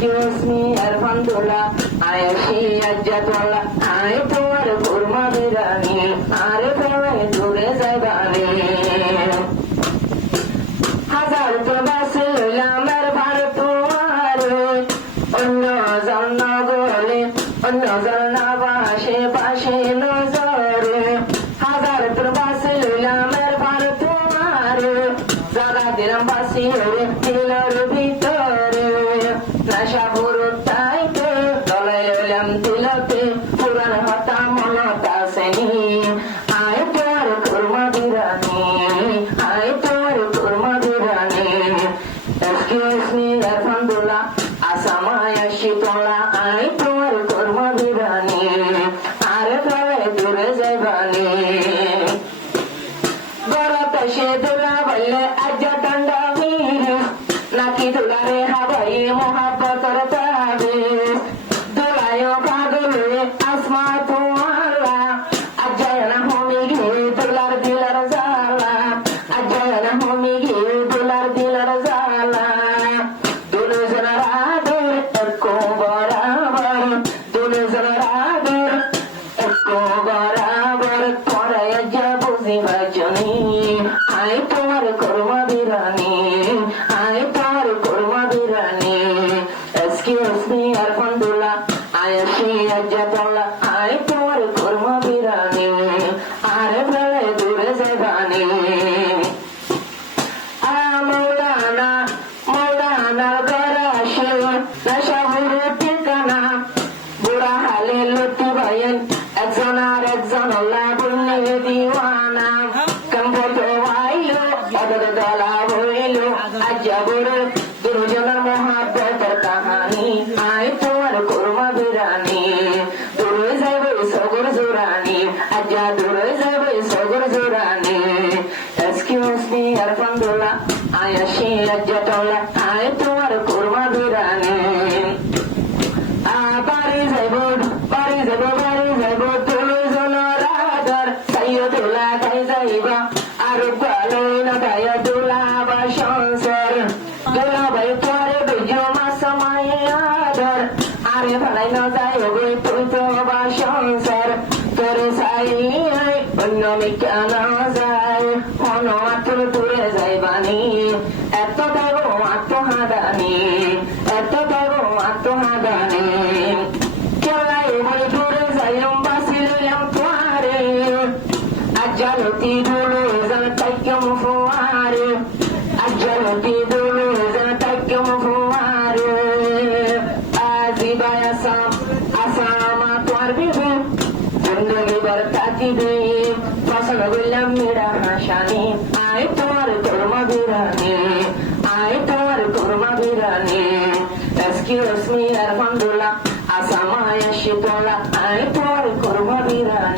Excuse me, Arfandullah, I see Ajatullah, I তোমার কুরমা বিরানি, আর ফেলে দূরে যাইবানি। হাজার প্রবাসী হইলামের ভার তোমার, অন্য জন না গলে, অন্য জন না বাসে পাশে নজরে। হাজার প্রবাসী হইলামের ভার তোমার, জাগা দিলাম বাসি হয়ে দিলার ভিতরে। নেশা পুরো তাইতে দলাই লইলাম দিলতে, পুরান হতা মনত আসেনি। আয় তোমার কুরমা বিরানি, আয় তোমার korma biryani. Excuse me, Alhamdulillah, আসামায় Shitala, আয় তোমার কুরমা বিরানি, আর ফেলে দূরে যাইবানি। গলাতে সে দুলা বললে আজ ঠান্ডা ভিড়, নাকি দুলারে হাবাই মোহাব্বতর তাবিজ। দুলায় পাগল হয়ে আসমা তোমারা, আজ যায় না হমি গিয়ে দুলার দিলার জালা, আজ যায় না হমি গিয়ে দুলার দিলার জালা। দুলজনের আদর একো বরাবর, দুলজনের আদর একো বরাবর, তোরা যা বুঝিবা জনি। আয় তোমার কুরমা বিরানি, আয় তোমার korma biryani. Excuse me, Alhamdulillah, I see Ajatullah, আয় তোমার কুরমা বিরানি, আর ফেলে দূরে যাইবানি। মৌলানা মৌলানা গরাশে নেশা বুড়ো ঠিকানা, বুড়া হালে লুটি ভাইয়েন একজন আর একজন লাবণ্যে দিওয়ানা। কম্পত ভাইলো অদর দলা বইলো, আজ্জা বুড়ো দুজনের মহাব্বতের কাহানি। আয় তোমার কুরমা বিরানি, দূরে যাবে সগর জোরানি, আজ্জা দূরে যাবে সগর জোরানি। Excuse me, Alhamdulillah, I see Ajatullah, আয় তোমার কুরমা বিরানি। বাড়ি যাইব বাড়ি যাইব বাড়ি যাইব দুলজনের আদর, তাইও দোলা গাই যাইবা আর ভালো না গায়া দোলা বা সংসার। দোলা ভাই তোরে বুঝো মাস মায়ে আদর, আরে ভালাই না যাই বই তুই তো বা সংসার। তোরে সাই অন্য মিকা না যায়, অন্য আত্ম দূরে যাইবানি। এত দেব আত্মহাদানি, এত দেব আত্মহাদানি। কেলাই বই দূরে যাইলাম বাসি লইলাম তোয়ারে, আজ্জালতি দুলো যেন তাইকেম ফুয়ারে, আজ্জালতি দুলো যেন তাইকেম ফুয়ারে। আজিবাই আসাম আসামা তোয়ার বিবি, জিন্দগি বর তাকি দিয়ে পছন্দ করলাম মেরা হাসানি। আয় তোমার কুরমা বিরানি, আয় তোমার korma biryani. Excuse me, Alhamdulillah, আসামায় Shitala, আয় তোমার কুরমা বিরানি।